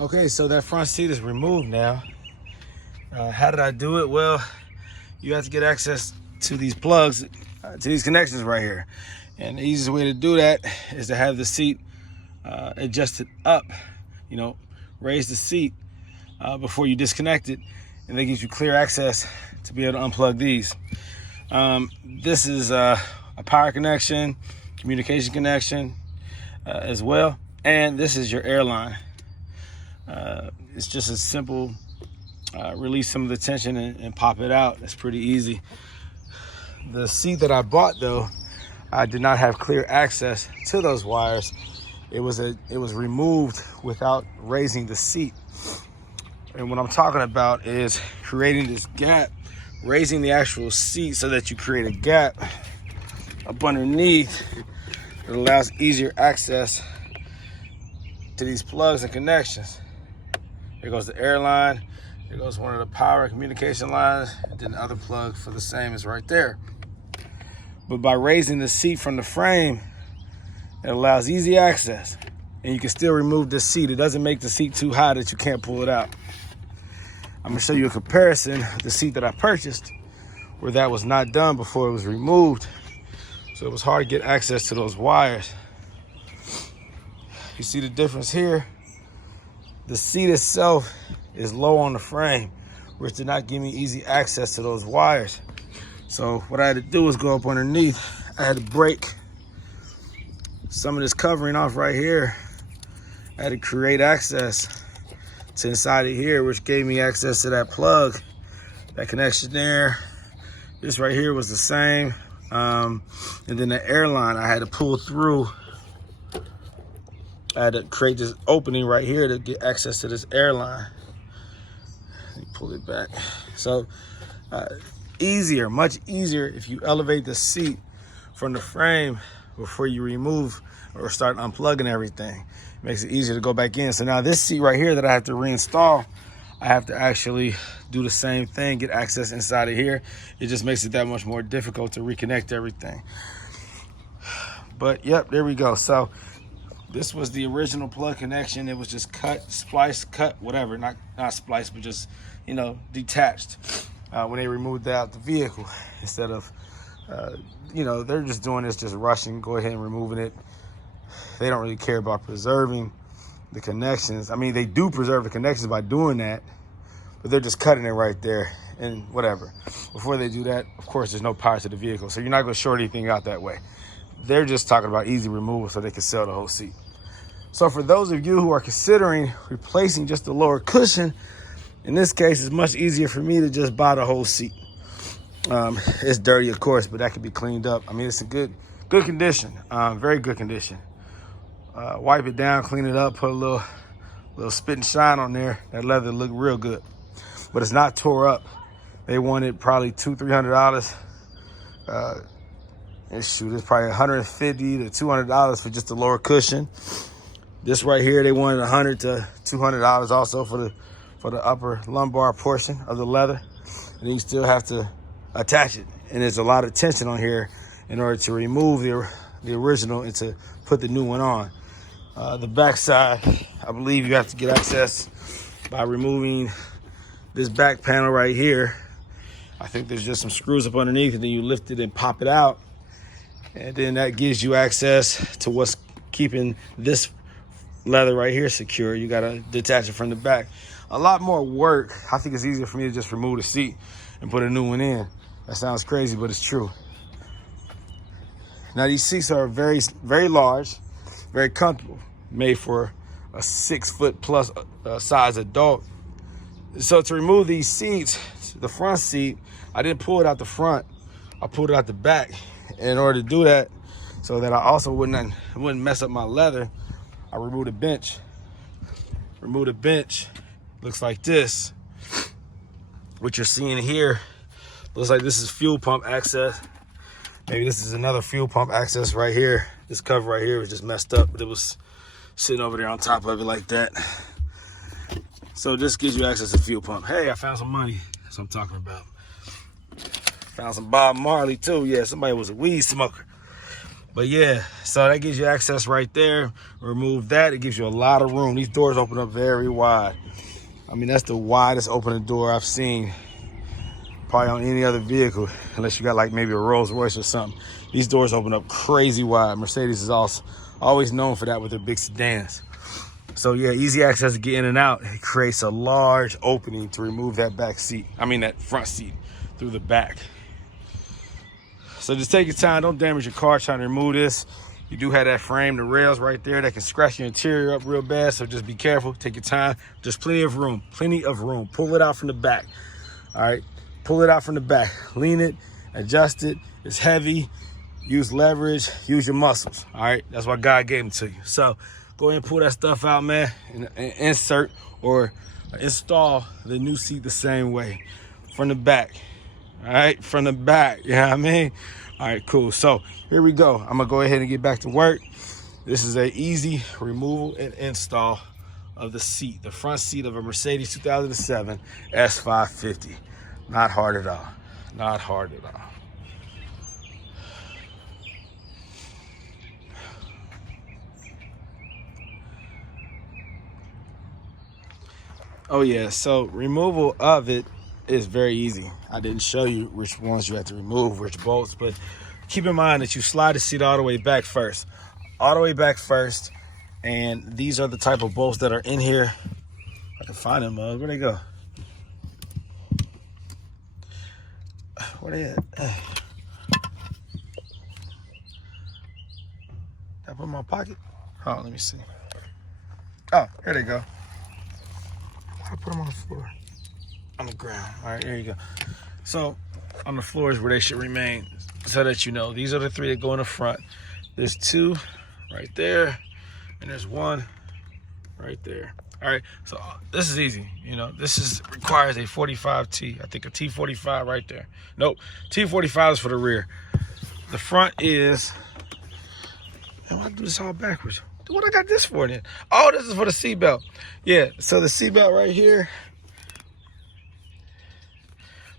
Okay, so that front seat is removed now. How did I do it? Well, you have to get access to these plugs, to these connections right here. And the easiest way to do that is to have the seat adjusted up, you know, raise the seat before you disconnect it, and that gives you clear access to be able to unplug these. This is a power connection, communication connection as well, and this is your airline. It's just a simple release some of the tension and pop it out. It's pretty easy. The seat that I bought, though, I did not have clear access to those wires. It was removed without raising the seat. And what I'm talking about is creating this gap, raising the actual seat so that you create a gap up underneath that allows easier access to these plugs and connections. Here goes the airline. Here goes one of the power communication lines. And then the other plug for the same is right there. But by raising the seat from the frame, it allows easy access. And you can still remove this seat. It doesn't make the seat too high that you can't pull it out. I'm gonna show you a comparison of the seat that I purchased where that was not done before it was removed. So it was hard to get access to those wires. You see the difference here? The seat itself is low on the frame, which did not give me easy access to those wires. So what I had to do was go up underneath. I had to break some of this covering off right here. I had to create access to inside of here, which gave me access to that plug, that connection there. This right here was the same. And then the airline, I had to pull through. I had to create this opening right here to get access to this airline. Let me pull it back. So easier, much easier if you elevate the seat from the frame before you remove or start unplugging everything. It makes it easier to go back in. So now this seat right here that I have to reinstall, I have to actually do the same thing, get access inside of here. It just makes it that much more difficult to reconnect everything. But yep, there we go. So this was the original plug connection. It was just cut, spliced, cut, whatever. Not spliced, but just, you know, detached when they removed that out the vehicle. Instead of, you know, they're just doing this, just rushing, go ahead and removing it. They don't really care about preserving the connections. I mean, they do preserve the connections by doing that, but they're just cutting it right there and whatever. Before they do that, of course, there's no power to the vehicle, so you're not going to short anything out that way. They're just talking about easy removal so they can sell the whole seat. So for those of you who are considering replacing just the lower cushion, in this case, it's much easier for me to just buy the whole seat. It's dirty, of course, but that can be cleaned up. I mean, it's in good condition, very good condition. Wipe it down, clean it up, put a little spit and shine on there. That leather look real good, but it's not tore up. They wanted probably $200-300. And shoot, it's probably $150 to $200 for just the lower cushion. This right here, they wanted $100 to $200 also for the upper lumbar portion of the leather. And then you still have to attach it. And there's a lot of tension on here in order to remove the original and to put the new one on. The back side, I believe you have to get access by removing this back panel right here. I think there's just some screws up underneath, and then you lift it and pop it out. And then that gives you access to what's keeping this leather right here secure. You gotta detach it from the back. A lot more work. I think it's easier for me to just remove the seat and put a new one in. That sounds crazy, but it's true. Now these seats are very, very large, very comfortable, made for a 6 foot plus size adult. So to remove these seats, the front seat, I didn't pull it out the front, I pulled it out the back. In order to do that, so that I also wouldn't mess up my leather, I removed a bench. Remove the bench, looks like this. What you're seeing here, looks like this is fuel pump access. Maybe this is another fuel pump access right here. This cover right here was just messed up, but it was sitting over there on top of it like that. So this gives you access to the fuel pump. Hey, I found some money. That's what I'm talking about. Found some Bob Marley too. Yeah, somebody was a weed smoker. But yeah, so that gives you access right there. Remove that, it gives you a lot of room. These doors open up very wide. I mean, that's the widest opening door I've seen probably on any other vehicle, unless you got like maybe a Rolls Royce or something. These doors open up crazy wide. Mercedes is also always known for that with their big sedans. So yeah, easy access to get in and out. It creates a large opening to remove that back seat. I mean that front seat through the back. So just take your time, don't damage your car trying to remove this. You do have that frame, the rails right there that can scratch your interior up real bad, so just be careful, take your time. There's plenty of room, plenty of room. Pull it out from the back, all right? Pull it out from the back, lean it, adjust it. It's heavy, use leverage, use your muscles, all right? That's why God gave them to you. So go ahead and pull that stuff out, man, and insert or install the new seat the same way from the back. All right, from the back, you know what I mean? All right, cool. So here we go. I'm gonna go ahead and get back to work. This is an easy removal and install of the seat, the front seat of a Mercedes 2007 S550. Not hard at all, not hard at all. Oh yeah, so removal of it is very easy. I didn't show you which ones you have to remove, which bolts, but keep in mind that you slide the seat all the way back first. All the way back first. And these are the type of bolts that are in here. I can find them, where'd they go? Where they at? Did I put them in my pocket? Oh, let me see. Oh, here they go. I put them on the floor. On the ground. All right, there you go. So on the floor is where they should remain, so that you know these are the three that go in the front. There's two right there, and there's one right there. All right, so this is easy. You know, this requires a 45T. I think a T45 right there. Nope, T45 is for the rear. The front is. Man, why do this all backwards? What I got this for then? Oh, this is for the seatbelt. Yeah, so the seatbelt right here.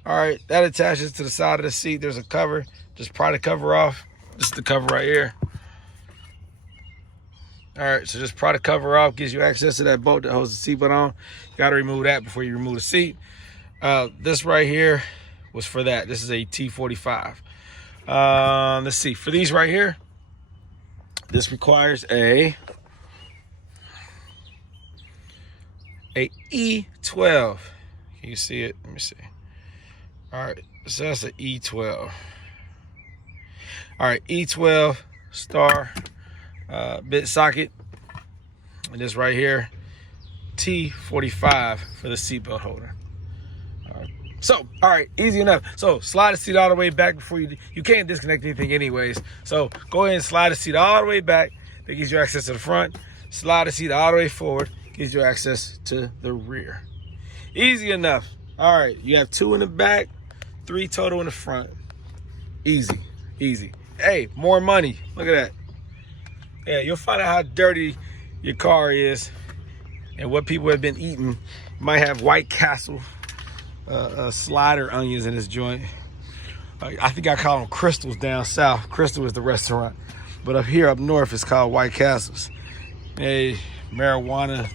All right, that attaches to the side of the seat. There's a cover. Just pry the cover off. This is the cover right here. All right, so just pry the cover off. Gives you access to that bolt that holds the seatbelt on. You got to remove that before you remove the seat. This right here was for that. This is a T45. Let's see. For these right here, this requires a E12. Can you see it? Let me see. All right, so that's an E12. All right, E12 star bit socket. And this right here, T45 for the seatbelt holder. All right. So, all right, easy enough. So slide the seat all the way back before you can't disconnect anything anyways. So go ahead and slide the seat all the way back. That gives you access to the front. Slide the seat all the way forward. Gives you access to the rear. Easy enough. All right, you have 2 in the back, 3 total in the front. Easy, easy. Hey, more money. Look at that. Yeah, you'll find out how dirty your car is and what people have been eating. You might have White Castle slider onions in this joint. I think I call them Crystals down south. Crystal is the restaurant. But up here, up north, it's called White Castles. Hey, marijuana,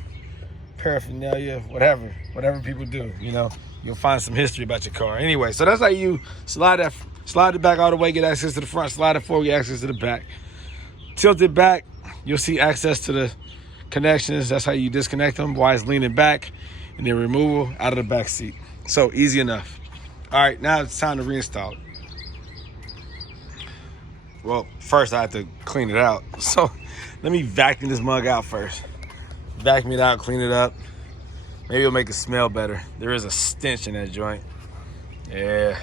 paraphernalia, whatever people do, you know. You'll find some history about your car. Anyway, so that's how you slide it back all the way, get access to the front, slide it forward, get access to the back. Tilt it back, you'll see access to the connections. That's how you disconnect them while it's leaning back, and then removal out of the back seat. So easy enough. All right, now it's time to reinstall it. Well, first I have to clean it out. So let me vacuum this mug out first. Vacuum it out, clean it up. Maybe it'll make it smell better. There is a stench in that joint. Yeah.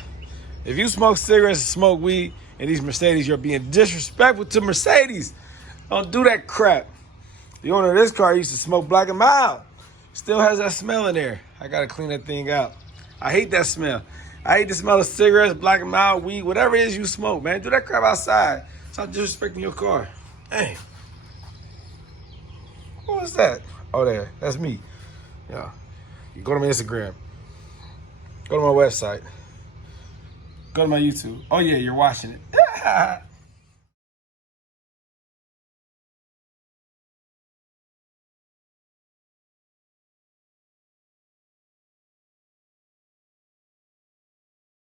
If you smoke cigarettes and smoke weed in these Mercedes, you're being disrespectful to Mercedes. Don't do that crap. The owner of this car used to smoke Black and Mild. Still has that smell in there. I gotta clean that thing out. I hate that smell. I hate the smell of cigarettes, Black and Mild, weed, whatever it is you smoke, man. Do that crap outside. Stop disrespecting your car. Hey. What was that? Oh, there. That's me. Yeah. You go to my Instagram. Go to my website. Go to my YouTube. Oh, yeah, you're watching it.